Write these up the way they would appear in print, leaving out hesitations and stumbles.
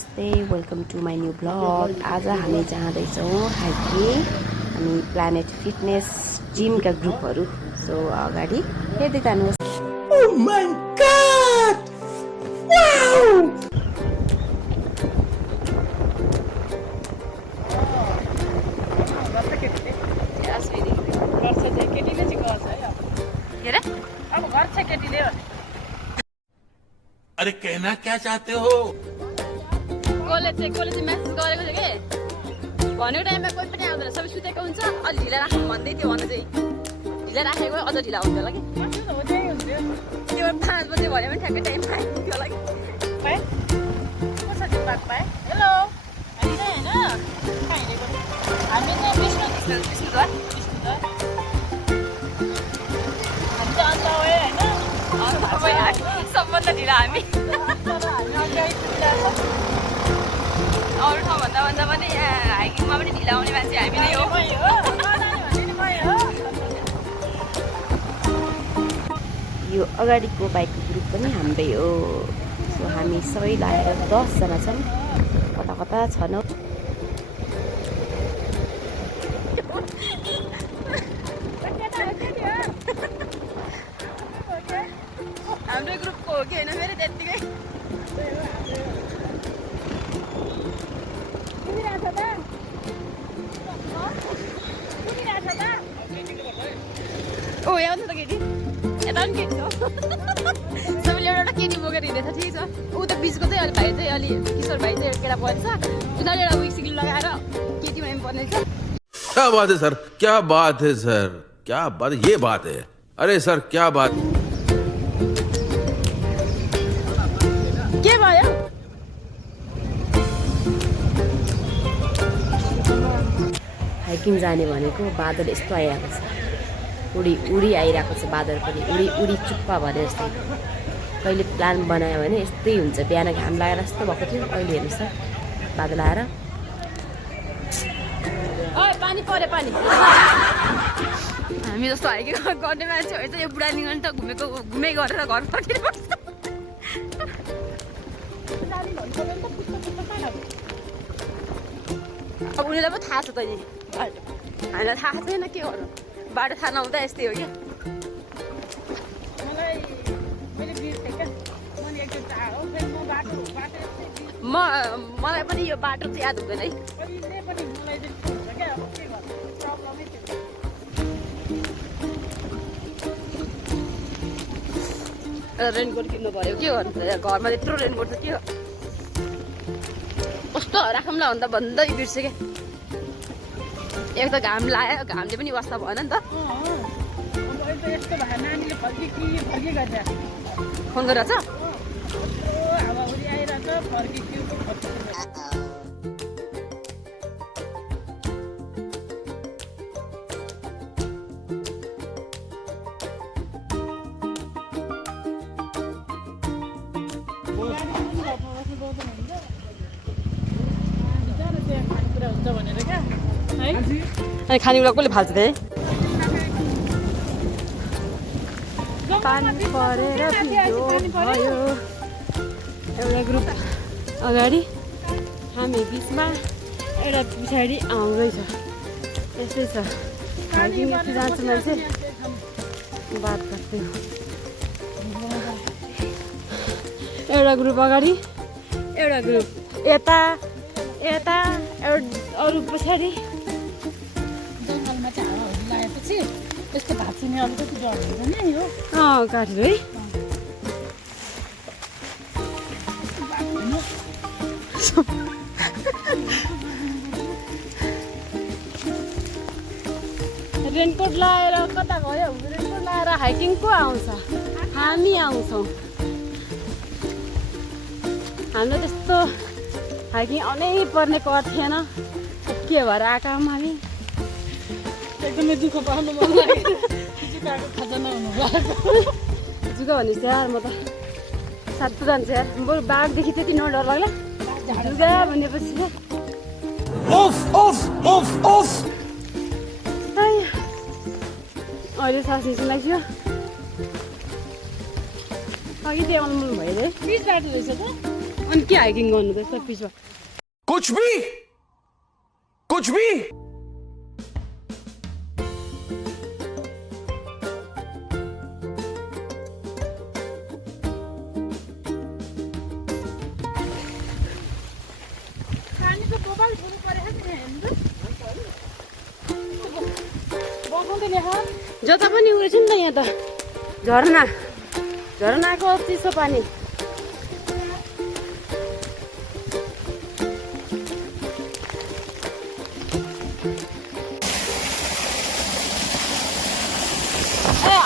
नमस्ते welcome to my new blog. आज हामी जाँदैछौँ हाइकिङ अनि प्लानेट फिटनेस जिमका ग्रुपहरू। सो अगाडि हेर्दै जानुहोस्। Oh my god! Wow! अरे कहना क्या चाहते हो? कसले चाहिँ मेसेज गरेको थियो के भनेको टाइममा कोही पनि आउँदैन, सबै सुतेको हुन्छ। अलि ढिला राख्नु भन्दै थियो भने चाहिँ ढिला राखेको अझ ढिला हुन्छ होला कि त्यो 5 बजे भने पनि ठ्याक्कै टाइममा आइपुग्यो होला कि। हेलो हामी चाहिँ विष्णुद्वार सबभन्दा ढिला हामी अरू ठाउँभन्दा भन्दा पनि हाइकिङमा पनि ढिला आउने मान्छे हामी नै हो। यो अगाडिको बाइकको ग्रुप पनि हाम्रै हो। सो हामी सबै लागेर 10 जना छौँ। कता कता छन् हाम्रो ग्रुपको हो कि होइन फेरि त्यत्तिकै ओ यहाँ त केटी यता पनि केटी छ सबैले एउटा केटी बोकेर हिँडेछ। ठिक छ, ऊ त बिचको चाहिँ अलि भाइ चाहिँ अलि किशोर भाइ चाहिँ केटा पर्छ, उनीहरूले एउटा विक सिक्नु लगाएर केटीमा पनि पर्नेछ। क्या बात है सर, क्या बात है सर, क्या बात, ये बात है। अरे सर क्या बात। के भयो? हाइकिङ जाने भनेको बादल यस्तो आइरहेको छ, उडी आइरहेको छ। बादल पनि उडी चुप्पा भने जस्तै। कहिले प्लान बनायो भने यस्तै हुन्छ। बिहान घाम लागेर यस्तो भएको थियो, अहिले हेर्नुहोस् त बादल आएर। पानी पऱ्यो पानी। हामी जस्तो हाइकिङ गर्ने मान्छेहरू चाहिँ यो बुढालिङ्गन त घुमै गरेर घर फर्किनुपर्छ। अब उनीहरूलाई पो थाहा छ त नि, हामीलाई थाहा छैन के गर्नु। बाटो थाहा नहुँदा यस्तै हो क्या। मलाई पनि यो बाटो चाहिँ याद हुँदैन है। रेनकोट किन्नु पर्यो के गर्नु, घरमा यत्रो रेनकोट त के हो कस्तो राखौँ ल भन्दा भन्दै बिर्सेँ क्या। एक त घाम लाग्यो, घामले पनि वास्ता भएन नि त। फोन गरेर छ अनि खानेकुरा कसले फाल्छ त्यही पानी परेर भयो। एउटा ग्रुप अगाडि, हामी बिचमा, एउटा पछाडि आउँदैछ। यस्तै छ हाइकिङ। यति जान्छ मान्छे बात गर्दै हो। एउटा ग्रुप अगाडि, एउटा ग्रुप यता यता, अरू पछाडि। जङ्गलमा चाहिँ हावाहरू लगाएपछि त्यस्तो भाँचिने अलिकति डर हुन्छ नि हो। काटेर है रेनकोट लगाएर कता गयो? रेनकोट लगाएर हाइकिङ को आउँछ? हामी आउँछौँ। हामीलाई त्यस्तो हाइकिङ आउनै पर्ने कर थिएन, के भएर आएका हौँ हामी। एकदमै दुःख पाउनु मन लाग्यो। जुकाको खजाना हुनु भएको जुका भनेपछि यार म त सातो जान्छ यार। बरु बाघदेखि त्यति नडर लाग्ला, जुका भनेपछि अहिले सास निस्किन लाग्यो। अघि त्यो अनमोल भयो रे बिच बाटो रहेछ त। अनि के हाइकिङ गर्नु त यस्तो पिछमा कुछ भी पानीको बोतल धुनु पर्यो नि हेर्नु बगाउँदै ल्याख जता पनि उयो छ नि त यहाँ त झरनाको चिसो पानी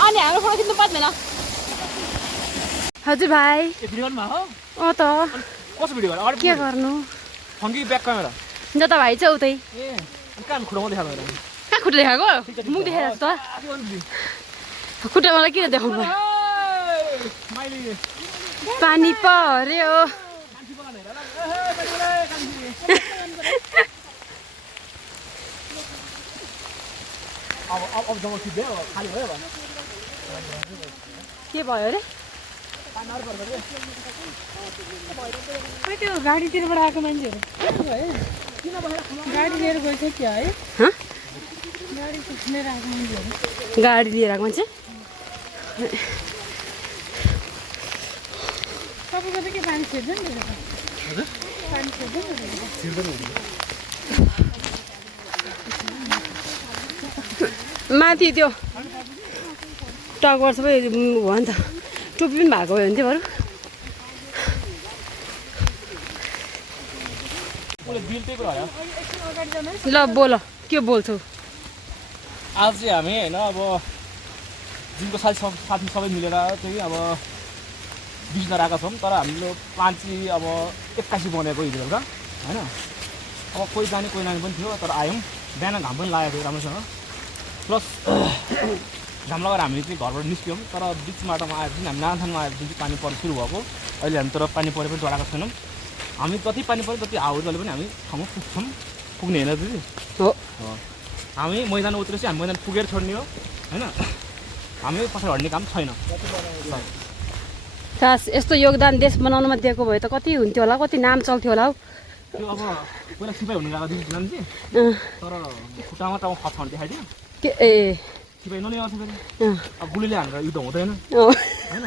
अनि हाम्रो फोटो खिच्नु पर्दैन हजुर भाइ भिडियोमा हो त कस्तो भिडियो गर्नु के गर्नु फङ्की ब्याक क्यामेरा जता भाइ छ उतै ए कहाँ खुडाउनु देखाएको मेरो कहाँ खुट्टा देखाएको मुख देखाएर त खुट्टा मलाई किन देखाउनु भयो माइली पानी पर्यो अब जब खिच्दै खाली भयो भने के भयो अरे खै त्यो गाडीतिरबाट आएको मान्छेहरू गाडी लिएर गइसक्यो है हँ? गाडी लिएर आएको मान्छेहरू गाडी लिएर आएको मान्छे तपाईँको त के पानी छिर्छ नि पानी छिर्छ नि माथि त्यो टकवर सबै भयो नि त टोपी पनि भएको भयो भने थियो बरु उसले बिल त्यही कुरा हो ल बोल के बोल्छौ आज चाहिँ हामी होइन अब जिमको साथी सबै मिलेर चाहिँ अब बिचमा आएका छौँ तर हाम्रो प्लान चाहिँ अब 81 बनेको हिजो बेलुका होइन अब कोही जाने कोही लाने पनि थियो तर आयौँ बिहान घाम पनि लागेको थियो राम्रोसँग प्लस घाम लगाएर हामी चाहिँ घरबाट निस्क्यौँ तर बिच बाटोमा आएपछि हामी नानथानमा आएपछि चाहिँ पानी पर्नु सुरु भएको अहिले हामी तर पानी परे पनि चढाएको छैनौँ हामी जति पानी पऱ्यो त्यति हाउडले पनि हामी ठाउँमा पुग्छौँ पुग्ने होइन दिदी हो हामी मैदान उत्रेपछि हामी मैदान पुगेर छोड्ने हो होइन हामी पछाडि हट्ने काम छैन खास यस्तो योगदान देश बनाउनुमा दिएको भए त कति हुन्थ्यो होला कति नाम चल्थ्यो होला हौ त्यो अब पहिला सिपाही हुनु गएको दिदी नाम चाहिँ तर खुट्टामा टाउमा खर्च देखाइदियो के ए सिपाही नलिने आउँछ फेरि अब गुलीले हानेर युद्ध हुँदैन अँ, होइन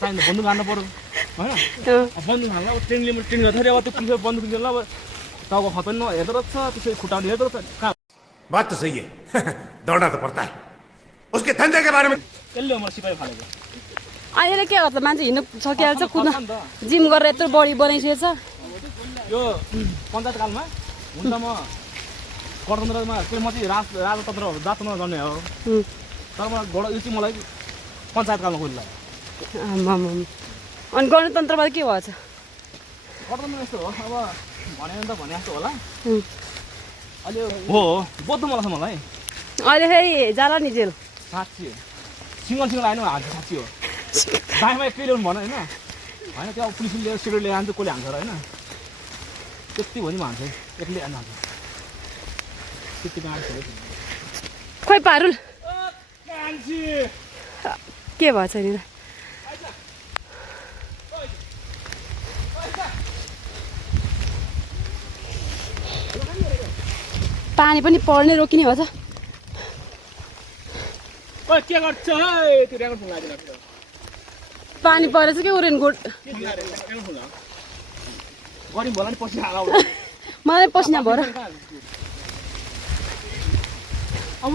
चाहिँदा बन्दुक हान्नु पऱ्यो होइन अँ। अब बन्दुक हाल्दा अब ट्रेन गर्दाखेरि अब त्यो पुलिस बन्दुक दिन्छ ल अब टाउको खत पनि हेर्दो रहेछ त्यसरी खुट्टाउने हेर्दो रहेछ कहाँ बात तो सही है दौड़ना तो पड़ता है उसके धंधे के बारे में त्यसले हो मलाई सिपाही फालेको अहिले के गर्छ मान्छे हिँड्नु सकिहाल्छ कुद्न खर्च नि त। जिम गरेर यत्रो बडी बनाइसकेको छ यो पञ्चायत कालमा हुन त म गणतन्त्रमा चाहिँ म चाहिँ राजतन्त्रहरू गर्ने हो उम्, तर मलाई यो चाहिँ मलाई पञ्चायत कालमा खोल्ला आमामाम। अनि गणतन्त्रमा के भएछ गणतन्त्र यस्तो हो अब भने त भने जस्तो होला उम्, अहिले हो बोद्ध मलाई छ मलाई अहिले फेरि जाला नि जेल साँच्ची सिङ्गल आएन हान्छ साँच्ची हो दाइमा एक्लै ल्याउनु भन होइन होइन त्यो अब पुलिसले लिएर सिक्रेट लिएर हान्छ कसले हान्छ र होइन त्यति भयो नि हान्छ एक्लै हान्छ त्यति हान्छ खोइ पारुल के भएछ नि त पानी पनि पर्ने रोकिने भएछ के गर्छ त्यो रेकर्ड फोन लगाइदिनु पानी परेछ कि रेनकोट गरी होला नि पछि हाल मलाई पसिना भएर अब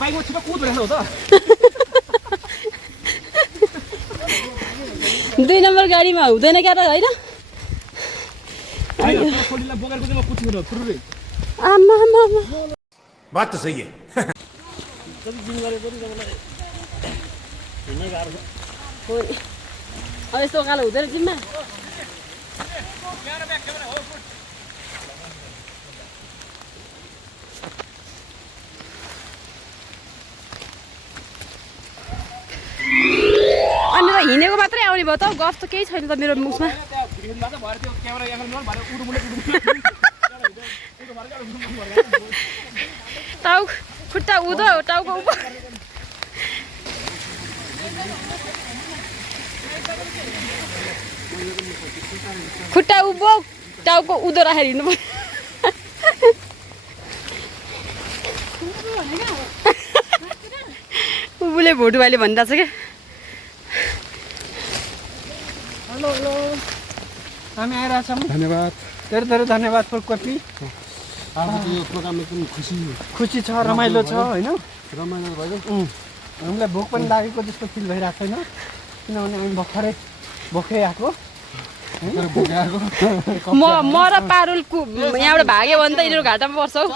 बाइकमा छिटो कुद रहेछ हो त 2 नम्बर गाडीमा हुँदैन क्या त होइन छोरीलाई बोकेर कुद्नु कुद्छु फुरुरै आमा आमा आमा। बात तो सही है जति जिम गरे पनि तपाईँलाई हिँड्नै गाह्रो छ हो नि। अब यस्तो उकालो हुँदैन जिम्मा अनि त हिँडेको मात्रै आउने भयो त गफ त केही छैन त मेरो मुखमा त्यहाँ भिडियो मात्र भएर त्यो क्यामेरा एङ्गल भएर उडुमुले टाउ खुट्टा उँधो टाउको उँभो खुट्टा उभो टाउको उँधो राखेर हिँड्नु पर्यो उबुले भोटुवाले भनिरहेको छ क्या हेलो हेलो हामी आइरहेछौँ धन्यवाद धेरै धेरै धन्यवाद फर कपी आजको यो प्रोग्राम एकदम खुसी छ रमाइलो छ होइन रमाइलो भयो हामीलाई भोक पनि लागेको जस्तो फिल भइरहेको छैन किनभने हामी भर्खरै भोकै आएको म र पारुल यहाँबाट भाग्यो भने त यिनीहरू घाटामा पर्छ हौ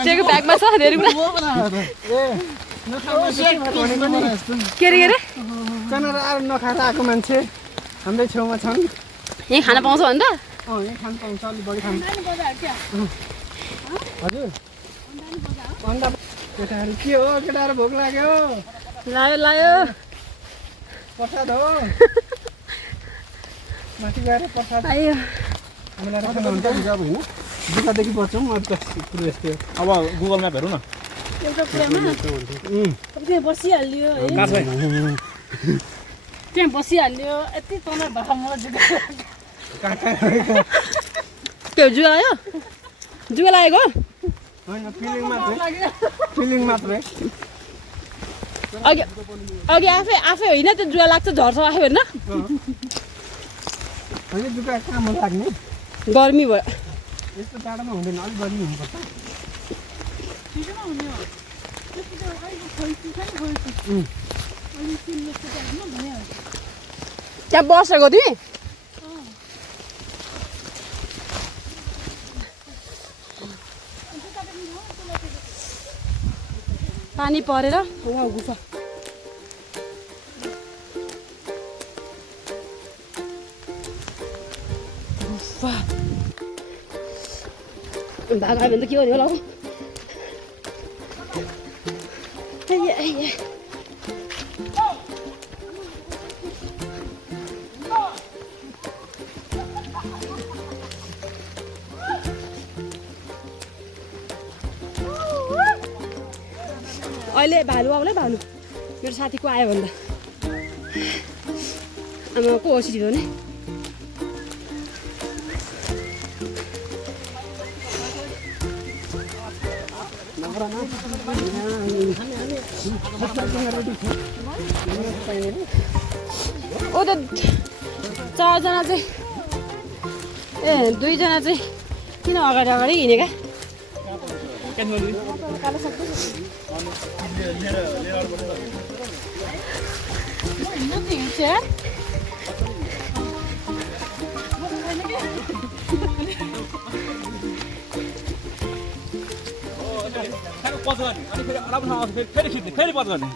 दुईको ब्यागमा छ धेरै कुरा के अरे चनार आएर नखाएर आएको मान्छे हाम्रै छेउमा छन् यहीँ खाना पाउँछ भने त यहीँ खानु पाउँछ अलिक बढी खानु हजुर अन्डा केटाहरू के हो केटाहरू भोक लाग्यो लायो लायो प्रसाद हो माथि गएर प्रसाद आयो हामीलाई राख्नुहुन्छ होइन दुःखदेखि बच्छौँ अब त कुरो यस्तै हो अब गुगल म्याप हेरौँ न एउटा कुरामा त्यहाँ बसिहाल्यो है त्यहाँ बसिहाल्यो यति तल भएर म त्यो जुवा आयो जुवा लागेको होइन फिलिङ मात्रै अघि अघि आफै आफै होइन त्यो जुवा लाग्छ झर्छ आफै होइन होइन दुःख कहाँ मन लाग्ने गर्मी भयो यस्तो टाढोमा हुँदैन अलिक गर्मी हुनुपर्छ त्यहाँ बसेको तिमी पानी परेर वहाँ गुफा गुफा भाग आयो भने त के गर्ने होला हौ अहिले भालु आउला भालु मेरो साथीको आयो भन्दा आमा को हो छिटो भने ओ त चारजना चाहिँ ए दुईजना चाहिँ किन अगाडि अगाडि हिँडेका पज गर्ने अनि फेरि राम्रो ठाउँ आउँछ फेरि खिच्ने फेरि पज गर्ने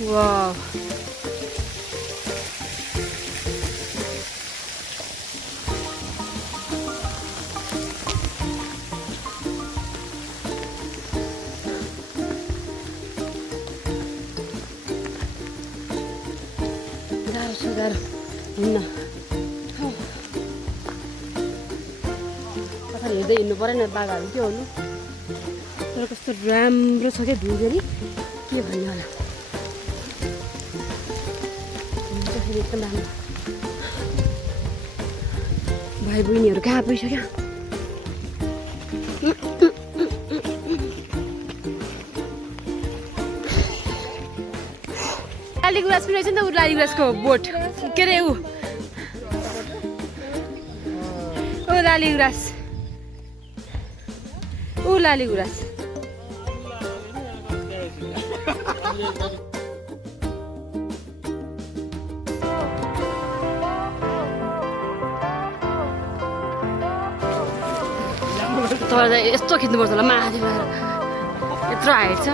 वाह गाह्रो हिँड्न कता हेर्दै हिँड्नु पऱ्यो नि बाघहरू के हुनु तर कस्तो राम्रो छ क्या धुँगेरी के भन्ने होला एकदम राम्रो भाइ बहिनीहरू कहाँ पुगिसक्यो लालीगुराँस पनि रहेछ नि त ऊ लालीगुराँसको बोट के अरे ऊ लालीगुराँस ऊ लालीगुराँस तपाईँलाई यस्तो खिच्नुपर्छ होला माथि गएर यत्रो हाइट छ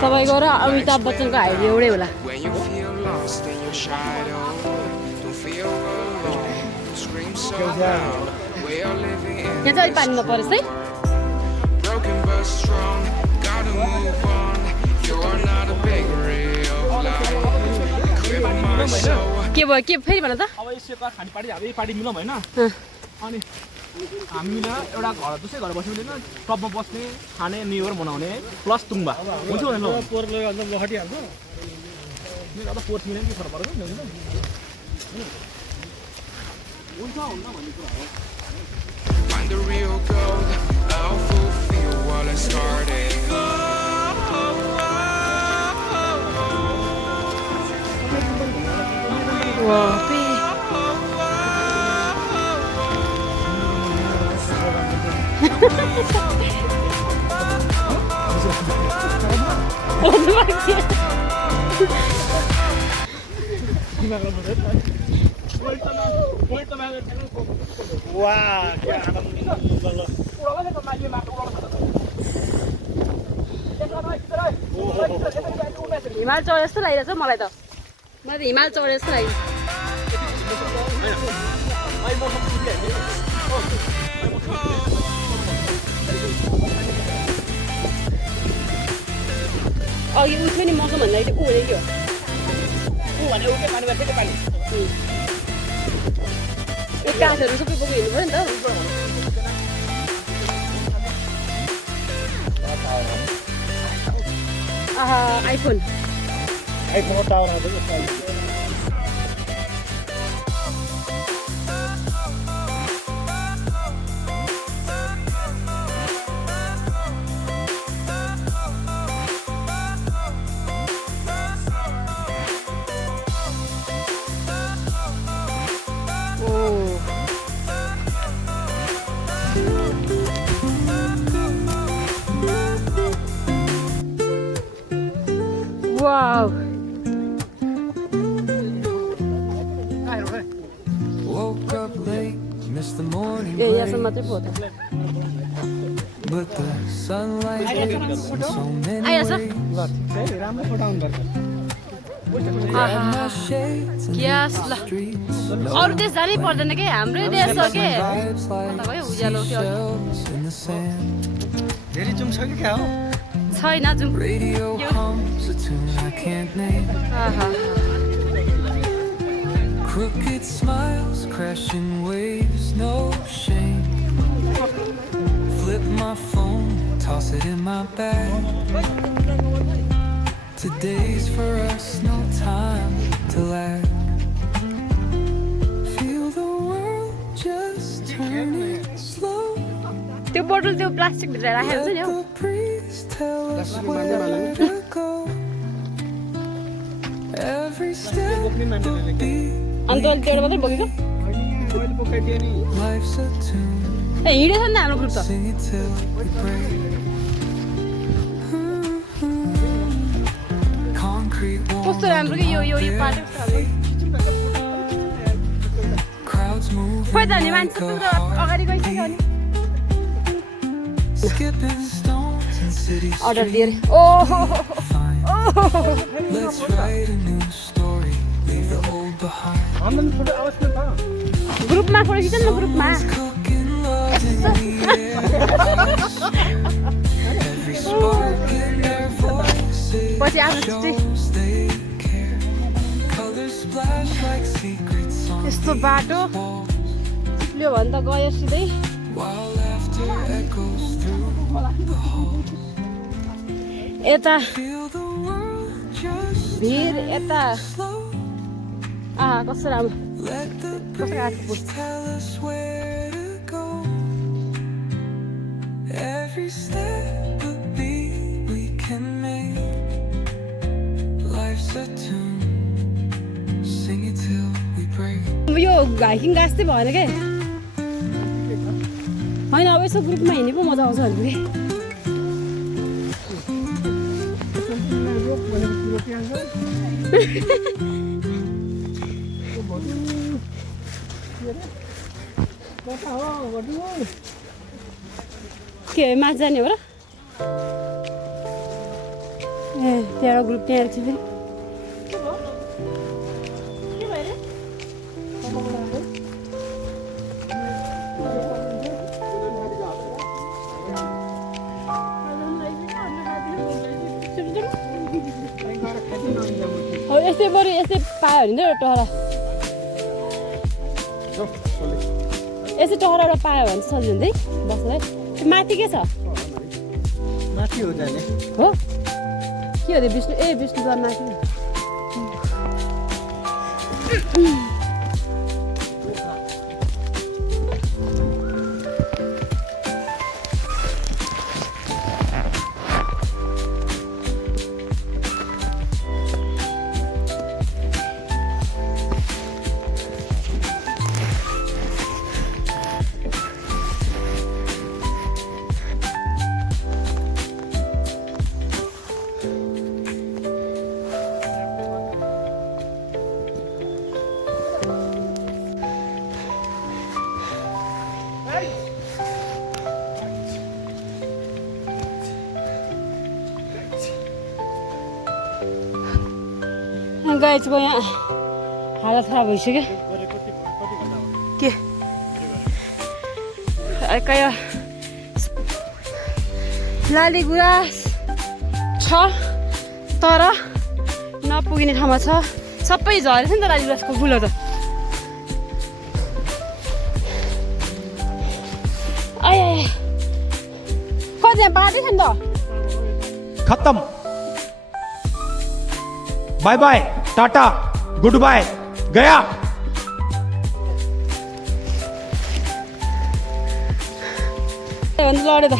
तपाईँको र अमिताभ बच्चनको हाइट एउटै होला यहाँ चाहिँ अलि पानीमा परेछ है के भयो के फेरि भन त अब यसो त खाने पार्टी अब यही पार्टी मिलाउँ होइन अनि हामी मिलेर एउटा घर दुसै घर बस्नु मिलेन टपमा बस्ने खाने न्यु इयर मनाउने प्लस तुम्बा हुन्छ भनेर ल पोहोरले अन्त लहटिहाल्छ मेरो त पोर्ट मिलेन के फरक पर्छ हुन्छ हुन्न भन्ने कुरा हो Find the real gold, I'll fulfill what I started. वाह क्या आनन्द ल हिमाल चढे जस्तो लागिरहेछ मलाई त हिमाल चढे जस्तो लाग्यो अघि उठ्यो नि मौसम भन्दाखेरि ऊ भनेको यो काठहरू सबै बोकेर हिँड्नु पऱ्यो नि त आइफोन टावर आउँछ Wow. Woke up late, missed the morning Yeah, break, some matter photo. but the sunlight hits in so many Ayo, sir. ways. ल ठिक छ है राम्रो फोटाउनु पर्छ Grab my shades and Yes, hit the la. streets. अरू देश जानै पर्दैन के हाम्रै देश हो के Vibes like भयो उज्यालो के seashells in the sand. धेरै जुम छ कि क्या हो छैन zoom Radio hums a tune I can't name. Crooked smiles, crashing waves, no shame. Flip my phone, toss it in my bag. Today's for us, no time to lag. Feel the world just turning slow. त्यो बोतल त्यो plastic भित्र राखेको छ नि हौ The breeze tell us where to go. Every step will be. अन्त अहिले त्यो मात्रै बोकेको मैले बोकाइदिएँ नि Life's a tune. ए हिँडेछ नि त हाम्रो ग्रुप त Sing it till we break. Concrete कस्तो walls राम्रो कि यो पाटो कस्तो राम्रो crowds moving खोइ त नि like मान्छे a पुरा अगाडि गइसक्यो नि skipping stones in cities order दियो अरे ओहो fine. Let's write a new story, leave the old behind. हन्दन फोटो अवश्य छ ग्रुपमा फोटो खिच्छ न ग्रुपमा Cooking love in the air. Every spark in their voices पछि आफ्नो shows they care. Colors splash like secrets on यस्तो बाटो walls, चिप्ल्यो भने त गयो सिधै while laughter echoes through the halls. यता Feel the world just भिर यता slow. कस्तो राम्रो Let the कस्तो आएको breeze tell us where to go. Every step a beat we can make. Life's a tune, sing it till we break. यो hiking गाछ चाहिँ भएन के होइन अब यसो ग्रुपमा हिँड्ने पो मजा आउँछ भने कता हो गर्नु के माथि जाने हो र ए त्यहाँ ग्रुप त्यहाँ रहेछ फेरि खाइदिनु हो यस्तै बरु यस्तै पायो भने त टहरा यस्तै टहरा एउटा पायो भने चाहिँ सजिलो हुन्छ है बस्नलाई त्यो माथि के छ माथि हो जाने हो के हो विष्णु विष्णुद्वार माथि गाइजको यहाँ हालत खराब भइसक्यो के कया लाली गुराँस छ तर नपुगिने ठाउँमा छ सबै झरेछ नि त लाली गुराँसको फुल त आए कति बाटै छ नि त खत्म bye bye tata goodbye गया लड्यो त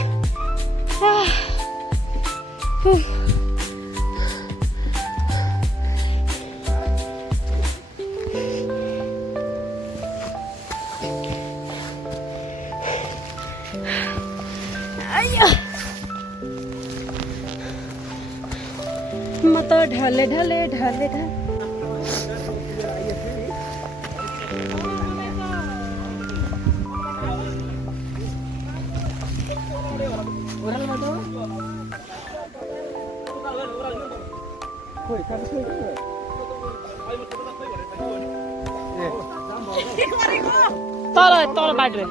म त ढले ढले ढले ढले तल तल बाटो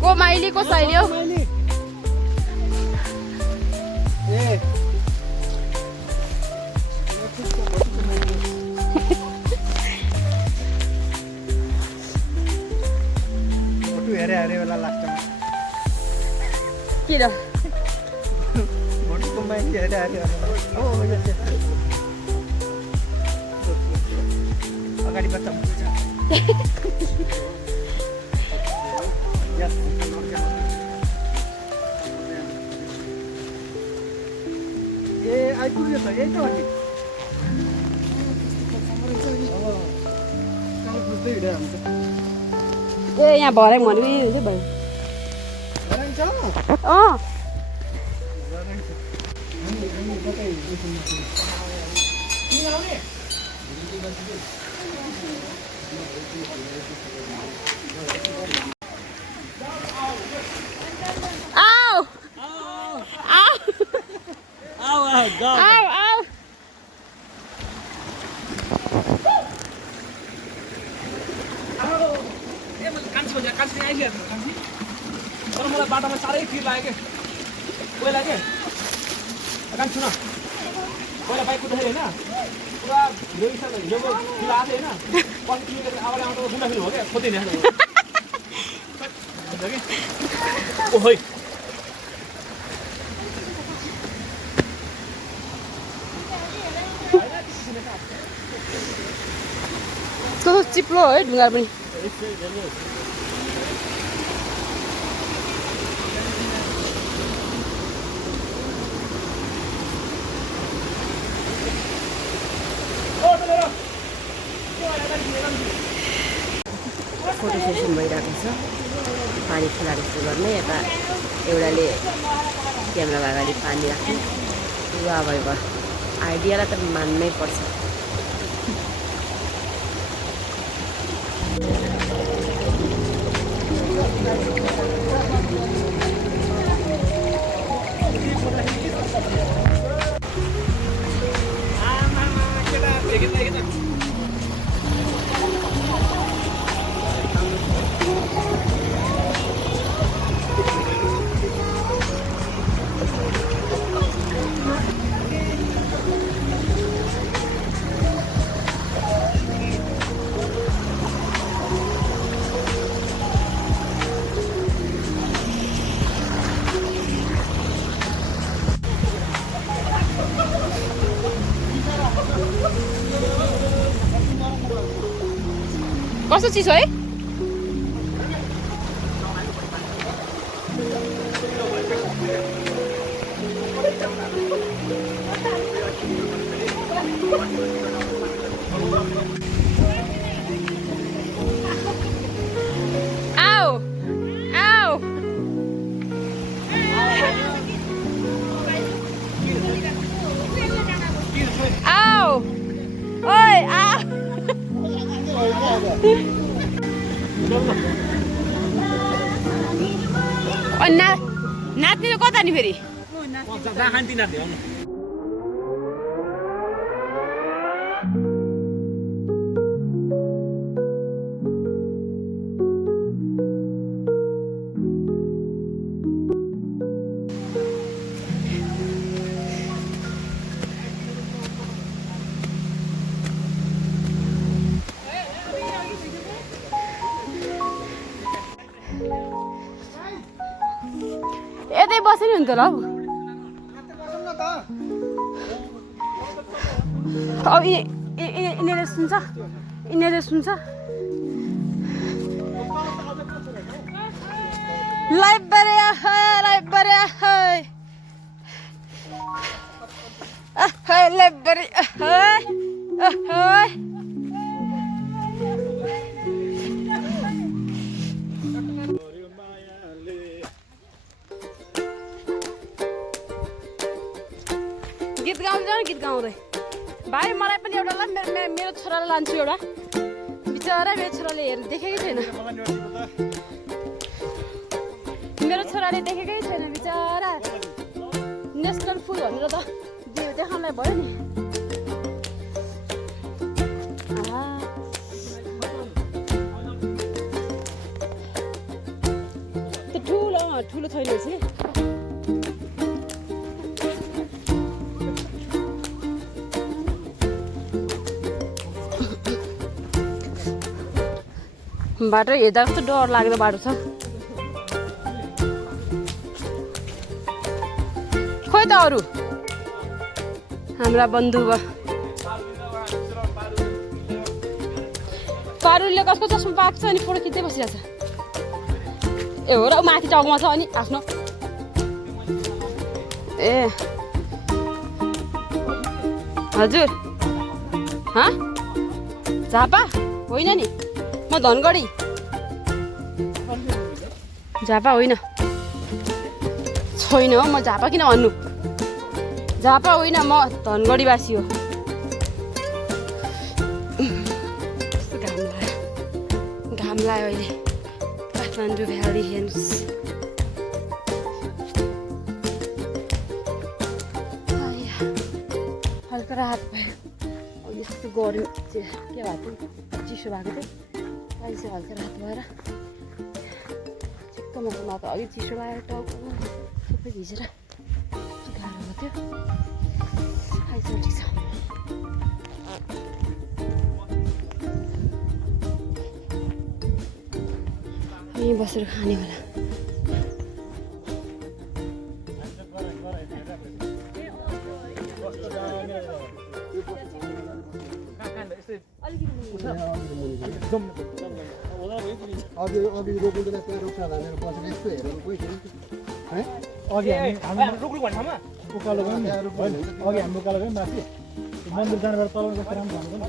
को माइली को साइली हो हेरे हेरे वाला लास्टमा किन भोटको माइली हेरे हेरे हो अगाडि बच्चा ए आइपुग्यो त यही त हो नि खोज्दै हिँड्यो हामी त ए यहाँ भर्याङ भनेको यही हुन्छ भाइ तर मलाई बाटोमा साह्रै फिर लाग्यो क्या पहिला के कान्छु न पहिला बाइक कुदाउँदै होइन पुरा हिरोको फिल आएको थियो होइन पछि तिमीले अगाडि आउँदा गुन्डा फिल हो क्या खोज्दैन ओहै कस्तो चिप्लो है ढुङ्गा पनि फोटो सेसन भइरहेको छ पानी खेला जस्तो गर्ने यता एउटाले क्यामेरा अगाडि पानी राख्ने वाह भाइ वाह आइडियालाई त मान्नै पर्छ कस्तो चिसो है? Ow! Ow! Ow! Oi! Ow! नाच्ने त कता नि फेरि? जहाँ खान्ति नाच्ने हो न। यतै बस्यो नि हुन्छ ल अब यिनीहरूले सुन्छ गीत गाउँदै जानु गीत गाउँदै भाइ मलाई पनि एउटा ल मेरो छोरालाई लान्छु एउटा बिचरा मेरो छोराले देखेकै छैन मेरो छोराले देखेकै छैन बिचरा नेसनल फुल भनेर त देखाउनलाई भयो नि त्यो ठुलो छैन चाहिँ बाटो हेर्दा कस्तो डर लाग्दो बाटो छ खोइ त अरू हाम्रा बन्धु पारुलले कसको चस्मा पाएको छ अनि फोटो खिच्दै बसिरहेछ ए हो र माथि टाउमा छ अनि आफ्नो ए हजुर झापा होइन नि म धनगढी झापा होइन छैन हो म झापा किन भन्नु झापा होइन म धनगढीवासी हो घाम लाग्यो अहिले काठमाडौँ भ्याली हेर्नुहोस् हल्का राहत भयो अब यस्तो गरम के भएको थियो चिसो भएको थियो अहिले चाहिँ हल्का रात भएर चिक्क मौसममा त अघि चिसो लागेर टाउकोमा सबै भिजेर गाह्रो भएको थियो अहिले चाहिँ ठिक छ यहीँ बसेर खाने होला अघि रोक्नु बेला त्यहाँ रोक्छ भनेर बसेर यस्तो हेरेर कोही छैन है अघि हामी रुक भन्ने ठाउँमा उकालो गयौँ अघि हामी उकालो गयौँ माथि मन्दिर जाने बेला तल कस्तो राम्रो भनेको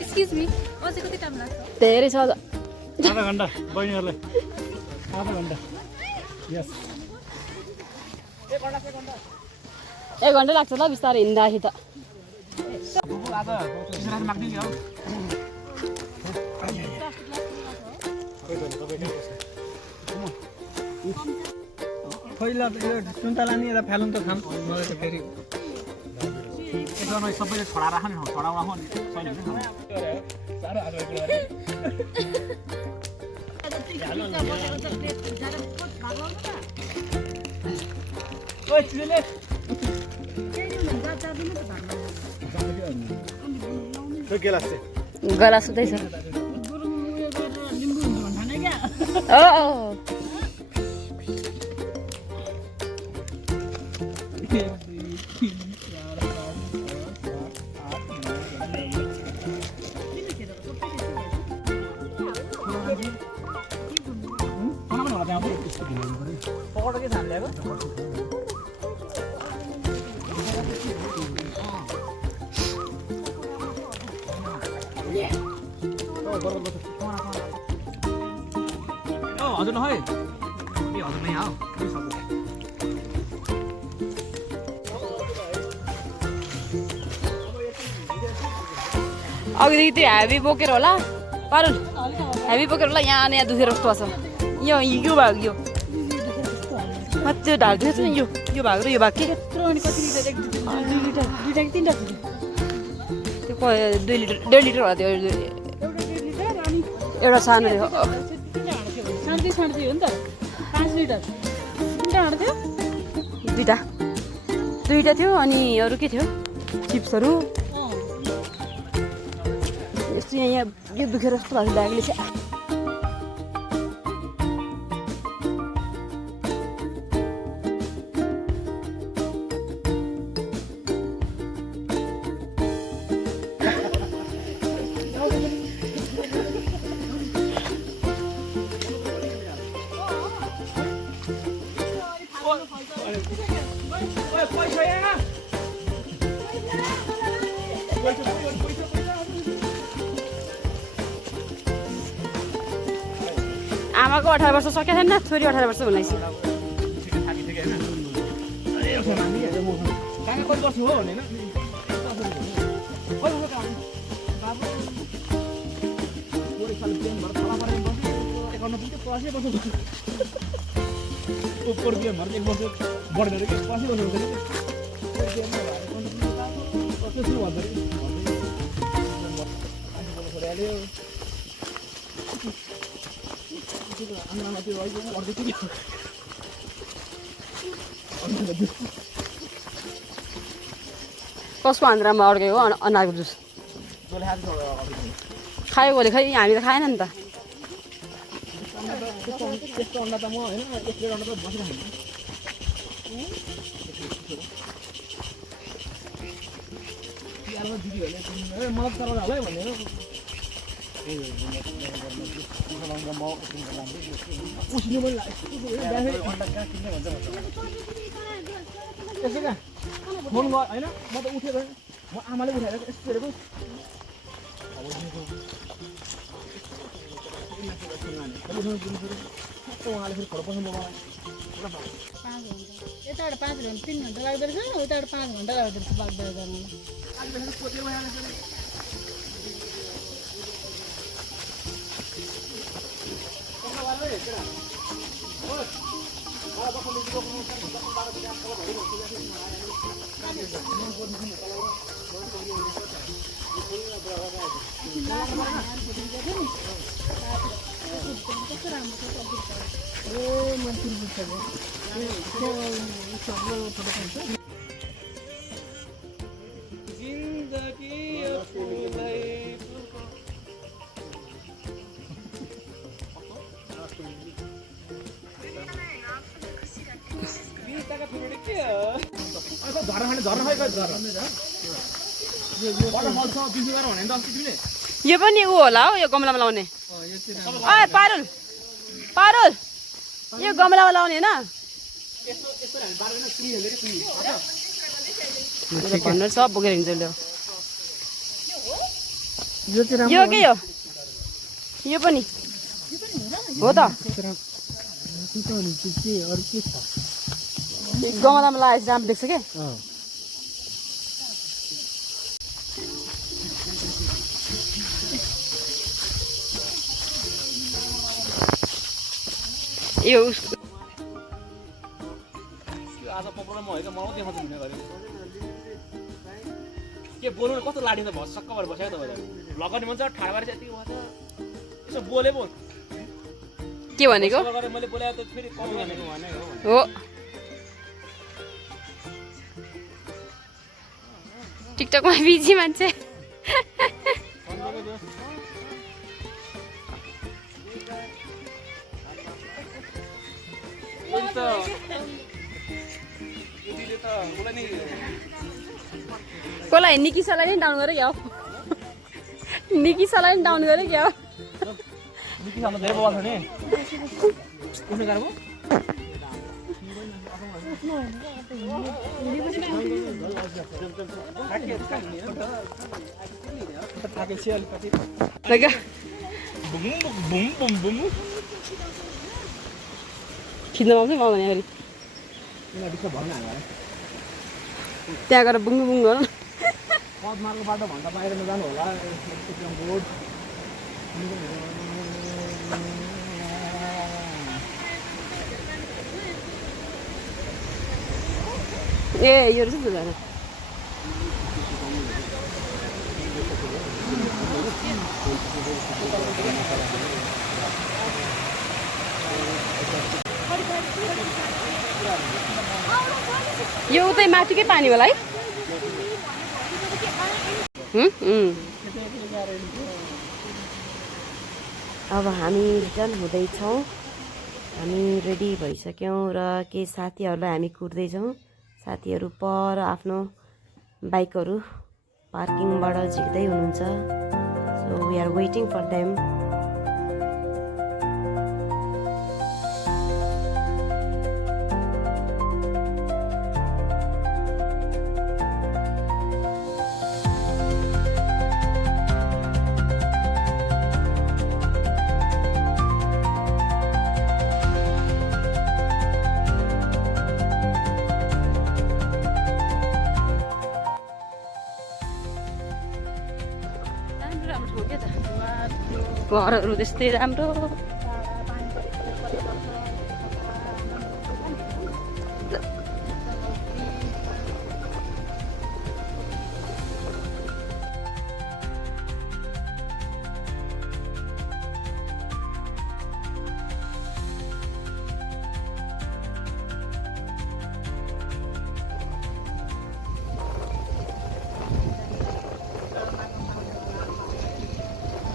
एक्सक्युज मी अझै कति टाइम लाग्छ धेरै छ आधा घन्टा बहिनीहरूलाई आधा घन्टा यस 1 घन्टा लाग्छ ल बिस्तारै हिँड्दाखेरि त पहिला सुन्तला नि यता फ्यालौँ त खाम मलाई त फेरि यसमा सबैले छोडा राख्ने छोडा राख्नु साह्रो आग्रह के लाग्छ गला सुत्दैछ पकड के छान ल्याएको हजुर न है ए हजुर नै आओ अघिदेखि त्यो हेभी बोकेर होला पारुल हेभी बोकेर होला यहाँ यहाँ दुखेर कस्तो छ यो भाग यो त्यो ढाल छ नि यो भाग र यो भाग के त्यो 2 लिटर 1.5 लिटर होला त्यो एउटा सानो थियो दुईटा थियो अनि अरू के थियो चिप्सहरू यस्तो यहाँ यो दुखेर जस्तो भएको ब्यागले चाहिँ आमाको 18 वर्ष सकेको छैन छोरी 18 वर्ष हुँदैछ कसको आन्द्रामा अड्केको अनारको जुस खायो भने खै हामी त खाएन नि त फोन गर होइन म त उठेको म आमाले उठाएर यस्तो हेरेको उहाँले फेरि फोटो पठाउनु मलाई यताबाट 5 घन्टा 3 घन्टा लाग्दो रहेछ उताबाट 5 घन्टा लाग्दो रहेछ बागडोर गर्नु यो पनि ऊ होला हौ यो गमलामा लाउने अँ पारुल पारुल यो गमलामा लाउने होइन भन्नु सब बोकेर हिँड्छ यो के यो पनि हो त गमलामा लगाएपछि राम्रो देख्छ क्या यो आज पक्राउनु म होइन मलाई देखाउँछु हुने गरे के बोल्नु कस्तो लाडी त भसक्क भएर बस्यो तपाईहरु लगाउने मन छ ठाडा पारेछ यति भन्छ यसो बोले बोल के भनेको मैले बोले त फेरि कम भनेको हो टिकटकमा बिजी मान्छे कसलाई निकिसालाई नै डाउन गरेँ क्या हो निकिसालाई नै डाउन गरेँ क्या हो निकिसामा धेरै बवाल छ नि उठ्ने गाह्रो थाकेपछि अलिकति खिच्न पाउँछ पाउँदैन फेरि त्यहाँ गएर बुङ बुङ गरौँ पदमार्गको बाटो भन्दा बाहिरमा जानु होला रोड ए यो रहेछ नि त यो उतै माथिकै पानी होला है अब हामी रिटर्न हुँदैछौँ हामी रेडी भइसक्यौँ र केही साथीहरूलाई हामी कुर्दैछौँ साथीहरू पर आफ्नो बाइकहरू पार्किङबाट झिक्दै हुनुहुन्छ so we are waiting for them घरहरू त्यस्तै राम्रो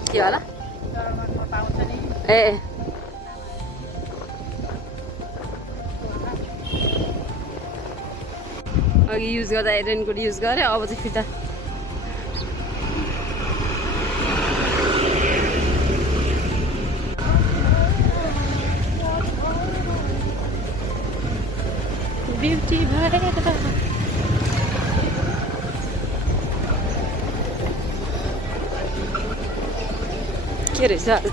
के होला ए अघि युज गर्दा रेनकोट युज गरेँ अब चाहिँ फिर्ता ब्युटी भएर के रहेछ अरू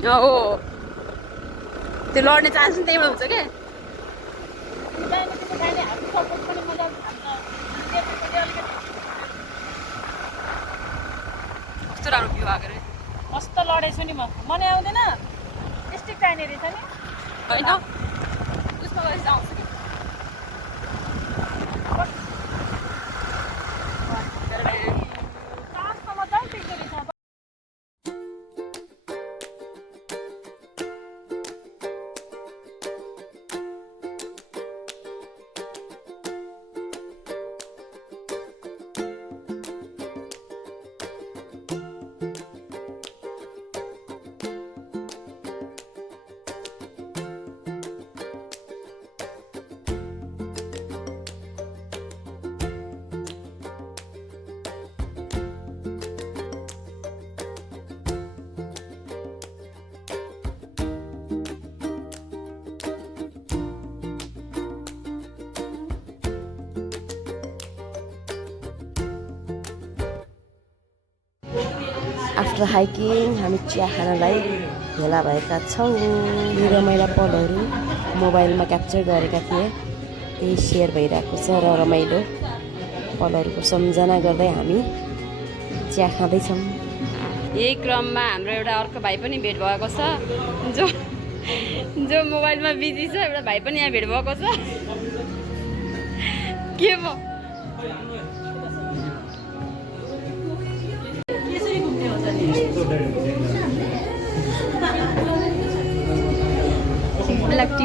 त्यो हो त्यो लड्ने चान्स पनि त्यहीबाट हुन्छ क्या कस्तो राम्रो भ्यू आएको रे मस्त लडेछु नि म नै आउँदैन स्टिक चाहिने रहेछ नि होइन उसमा गएर चाहिँ आउँछ कि टास्कमा मजा देख्दो रहेछ आफ्टर हाइकिङ हामी चिया खानलाई भेला भएका छौँ यी रमाइला पलहरू मोबाइलमा क्याप्चर गरेका थिए त्यही सेयर भइरहेको छ र रमाइलो पलहरूको सम्झना गर्दै हामी चिया खाँदैछौँ यही क्रममा हाम्रो एउटा अर्को भाइ पनि भेट भएको छ जो मोबाइलमा बिजी छ एउटा भाइ पनि यहाँ भेट भएको छ के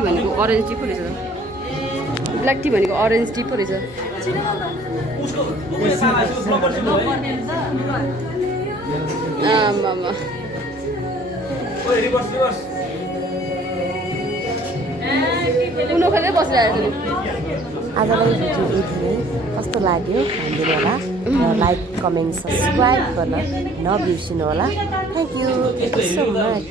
भनेको अरेन्ज टी पो रहेछ ब्ल्याक टी भनेको अरेन्ज टी पो रहेछ आमामा उनीहरूले बसिरहेको आजलाई भिडियो यति नै कस्तो लाग्यो भनिदिनु होला र लाइक कमेन्ट सब्सक्राइब गर्न नबिर्सिनु होला थ्याङ्क यू सो मच